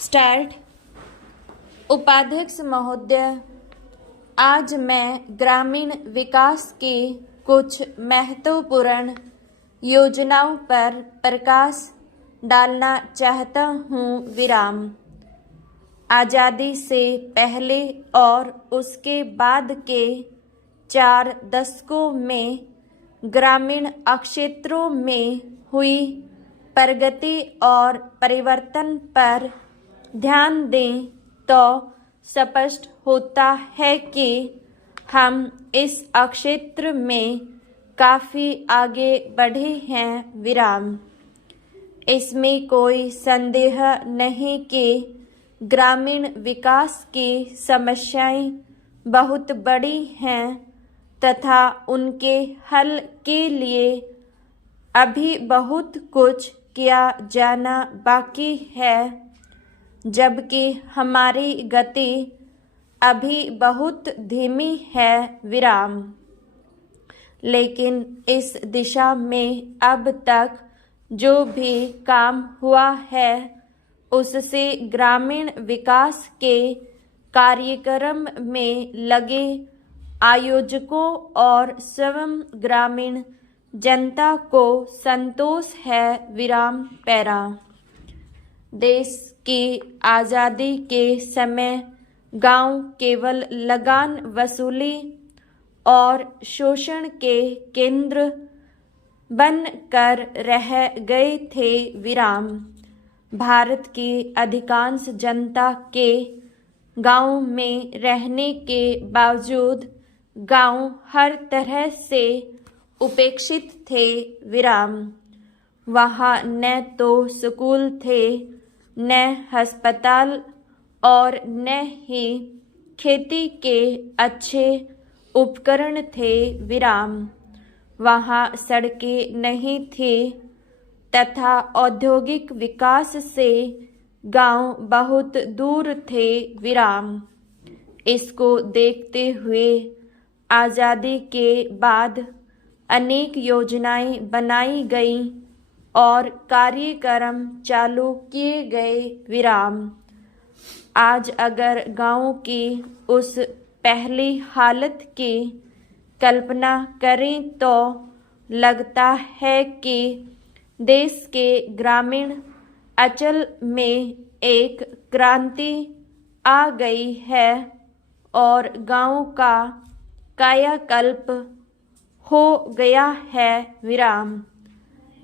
Start. उपाध्यक्ष महोदय, आज मैं ग्रामीण विकास की कुछ महत्वपूर्ण योजनाओं पर प्रकाश डालना चाहता हूँ। विराम। आज़ादी से पहले और उसके बाद के 4 दशकों में ग्रामीण क्षेत्रों में हुई प्रगति और परिवर्तन पर ध्यान दें तो स्पष्ट होता है कि हम इस क्षेत्र में काफ़ी आगे बढ़े हैं। विराम। इसमें कोई संदेह नहीं कि ग्रामीण विकास की समस्याएं बहुत बड़ी हैं तथा उनके हल के लिए अभी बहुत कुछ किया जाना बाकी है, जबकि हमारी गति अभी बहुत धीमी है। विराम। लेकिन इस दिशा में अब तक जो भी काम हुआ है उससे ग्रामीण विकास के कार्यक्रम में लगे आयोजकों और स्वयं ग्रामीण जनता को संतोष है। विराम। पैरा। देश की आज़ादी के समय गांव केवल लगान वसूली और शोषण के केंद्र बनकर रह गए थे। विराम। भारत की अधिकांश जनता के गांव में रहने के बावजूद गांव हर तरह से उपेक्षित थे। विराम। वहाँ न तो स्कूल थे, न अस्पताल और न ही खेती के अच्छे उपकरण थे। विराम। वहाँ सड़कें नहीं थी तथा औद्योगिक विकास से गांव बहुत दूर थे। विराम। इसको देखते हुए आज़ादी के बाद अनेक योजनाएं बनाई गईं और कार्यक्रम चालू किए गए। विराम। आज अगर गांव की उस पहली हालत की कल्पना करें तो लगता है कि देश के ग्रामीण अंचल में एक क्रांति आ गई है और गांव का कायाकल्प हो गया है। विराम।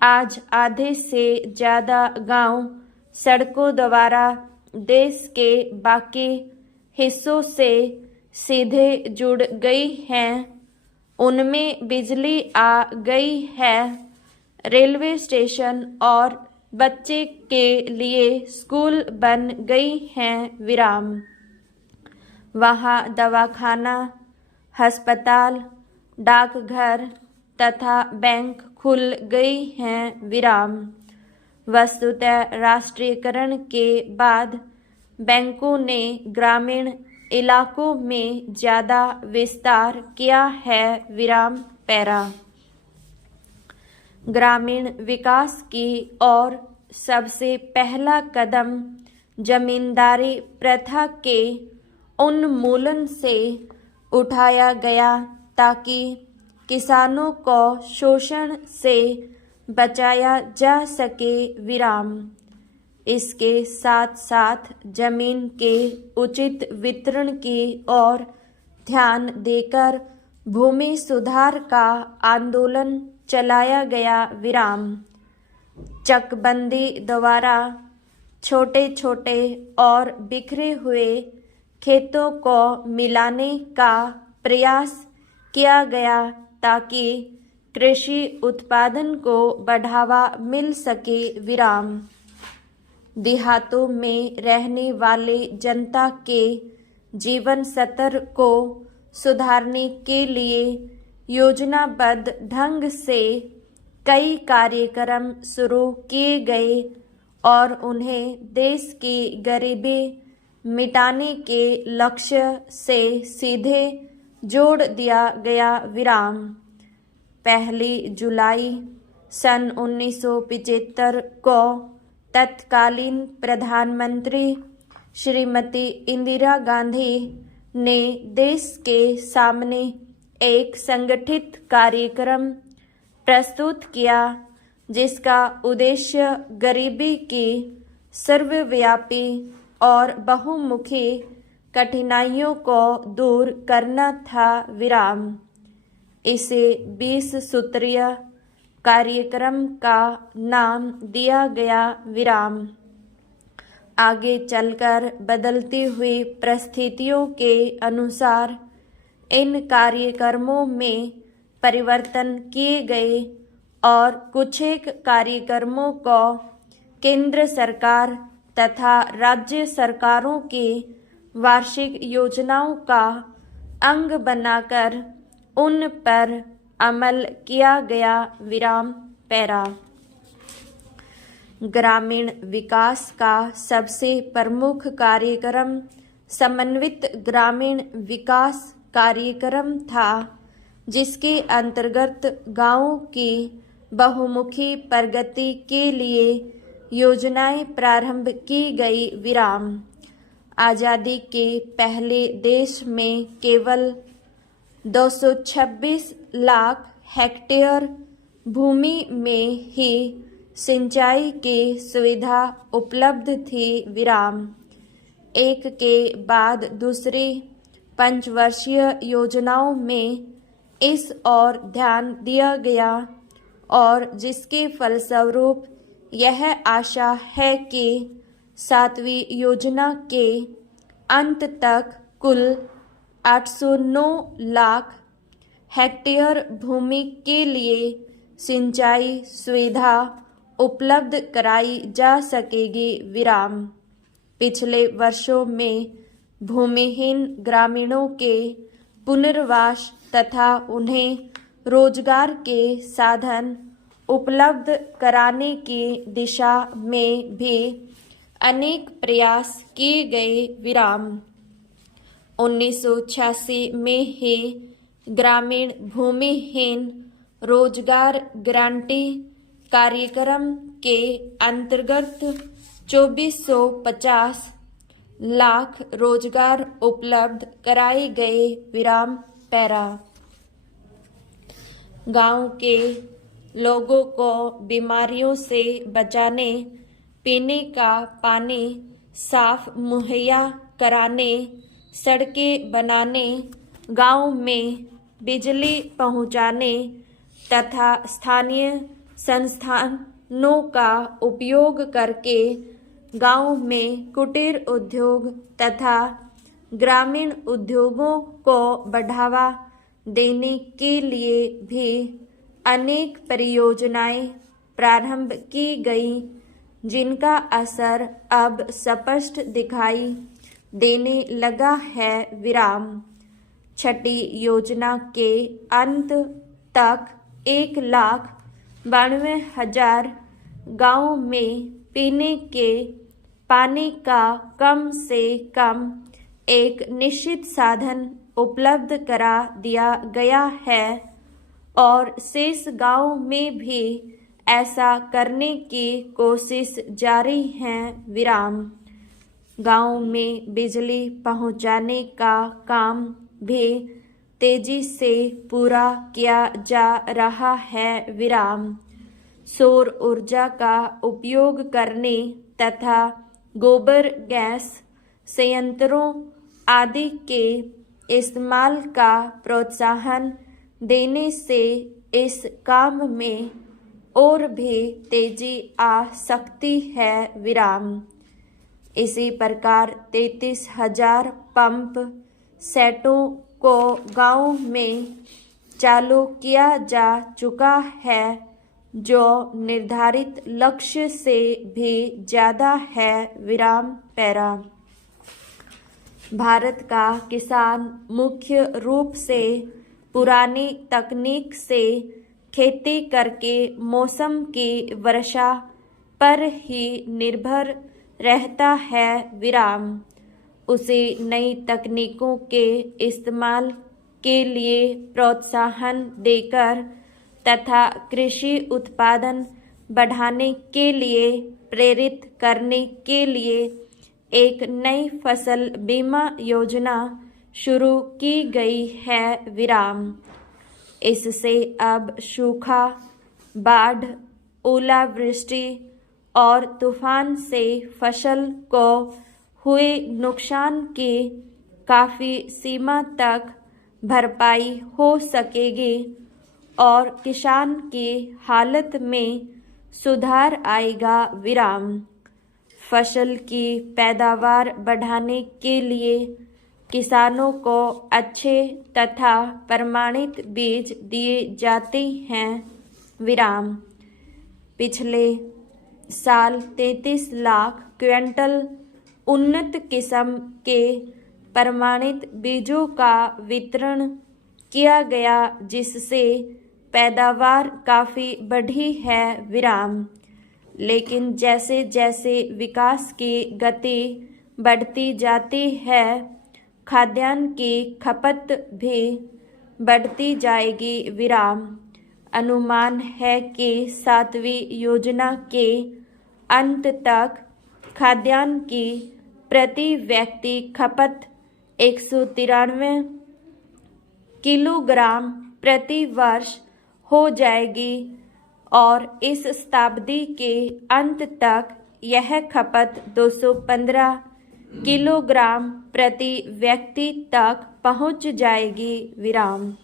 आज आधे से ज़्यादा गांव सड़कों द्वारा देश के बाकी हिस्सों से सीधे जुड़ गई हैं। उनमें बिजली आ गई है, रेलवे स्टेशन और बच्चे के लिए स्कूल बन गई हैं। विराम। वहाँ दवाखाना, अस्पताल, डाकघर तथा बैंक खुल गई हैं। विराम। वस्तुतः राष्ट्रीयकरण के बाद बैंकों ने ग्रामीण इलाकों में ज़्यादा विस्तार किया है। विराम। पैरा। ग्रामीण विकास की ओर सबसे पहला कदम जमींदारी प्रथा के उन्मूलन से उठाया गया ताकि किसानों को शोषण से बचाया जा सके। विराम। इसके साथ साथ जमीन के उचित वितरण की ओर ध्यान देकर भूमि सुधार का आंदोलन चलाया गया। विराम। चकबंदी द्वारा छोटे छोटे और बिखरे हुए खेतों को मिलाने का प्रयास किया गया ताकि कृषि उत्पादन को बढ़ावा मिल सके। विराम। देहातों में रहने वाले जनता के जीवन स्तर को सुधारने के लिए योजनाबद्ध ढंग से कई कार्यक्रम शुरू किए गए और उन्हें देश की गरीबी मिटाने के लक्ष्य से सीधे जोड़ दिया गया। विराम। 1 जुलाई सन 1975 को तत्कालीन प्रधानमंत्री श्रीमती इंदिरा गांधी ने देश के सामने एक संगठित कार्यक्रम प्रस्तुत किया, जिसका उद्देश्य गरीबी की सर्वव्यापी और बहुमुखी कठिनाइयों को दूर करना था। इसे 20 सूत्रीय कार्यक्रम का नाम दिया गया। आगे चलकर बदलती हुई परिस्थितियों के अनुसार इन कार्यक्रमों में परिवर्तन किए गए और कुछ एक कार्यक्रमों को केंद्र सरकार तथा राज्य सरकारों की वार्षिक योजनाओं का अंग बनाकर उन पर अमल किया गया। पैरा ग्रामीण विकास का सबसे प्रमुख कार्यक्रम समन्वित ग्रामीण विकास कार्यक्रम था, जिसके अंतर्गत गांवों की बहुमुखी प्रगति के लिए योजनाएं प्रारंभ की गई। आज़ादी के पहले देश में केवल 226 लाख हेक्टेयर भूमि में ही सिंचाई की सुविधा उपलब्ध थी। एक के बाद दूसरी पंचवर्षीय योजनाओं में इस ओर ध्यान दिया गया और जिसके फलस्वरूप यह आशा है कि 7वीं योजना के अंत तक कुल 809 लाख हेक्टेयर भूमि के लिए सिंचाई सुविधा उपलब्ध कराई जा सकेगी। पिछले वर्षों में भूमिहीन ग्रामीणों के पुनर्वास तथा उन्हें रोजगार के साधन उपलब्ध कराने की दिशा में भी अनेक प्रयास किए गए। 1986 में ही ग्रामीण भूमिहीन रोजगार गारंटी कार्यक्रम के अंतर्गत 2450 लाख रोजगार उपलब्ध कराए गए। पैरा गांव के लोगों को बीमारियों से बचाने, पीने का पानी साफ मुहैया कराने, सड़कें बनाने, गांव में बिजली पहुंचाने तथा स्थानीय संस्थानों का उपयोग करके गांव में कुटीर उद्योग तथा ग्रामीण उद्योगों को बढ़ावा देने के लिए भी अनेक परियोजनाएं प्रारंभ की गई, जिनका असर अब स्पष्ट दिखाई देने लगा है। 6ठी योजना के अंत तक 1,92,000 गाँव में पीने के पानी का कम से कम एक निश्चित साधन उपलब्ध करा दिया गया है और शेष गाँव में भी ऐसा करने की कोशिश जारी है। गाँव में बिजली पहुंचाने का काम भी तेजी से पूरा किया जा रहा है। सौर ऊर्जा का उपयोग करने तथा गोबर गैस संयंत्रों आदि के इस्तेमाल का प्रोत्साहन देने से इस काम में और भी तेजी आ सकती है। इसी प्रकार 33,000 पंप सेटों को गांव में चालू किया जा चुका है, जो निर्धारित लक्ष्य से भी ज़्यादा है। पैरा भारत का किसान मुख्य रूप से पुरानी तकनीक से खेती करके मौसम की वर्षा पर ही निर्भर रहता है। उसे नई तकनीकों के इस्तेमाल के लिए प्रोत्साहन देकर तथा कृषि उत्पादन बढ़ाने के लिए प्रेरित करने के लिए एक नई फसल बीमा योजना शुरू की गई है। विराम। इससे अब सूखा, बाढ़, ओलावृष्टि और तूफान से फसल को हुए नुकसान की काफ़ी सीमा तक भरपाई हो सकेगी और किसान की हालत में सुधार आएगा। विराम। फसल की पैदावार बढ़ाने के लिए किसानों को अच्छे तथा प्रमाणित बीज दिए जाते हैं। विराम। पिछले साल 33 लाख क्विंटल उन्नत किस्म के प्रमाणित बीजों का वितरण किया गया, जिससे पैदावार काफ़ी बढ़ी है। विराम। लेकिन जैसे जैसे विकास की गति बढ़ती जाती है, खाद्यान्न की खपत भी बढ़ती जाएगी। विराम। अनुमान है कि 7वीं योजना के अंत तक खाद्यान्न की प्रति व्यक्ति खपत 193 किलोग्राम प्रति वर्ष हो जाएगी और इस शताब्दी के अंत तक यह खपत 215 किलोग्राम प्रति व्यक्ति तक पहुंच जाएगी। विराम।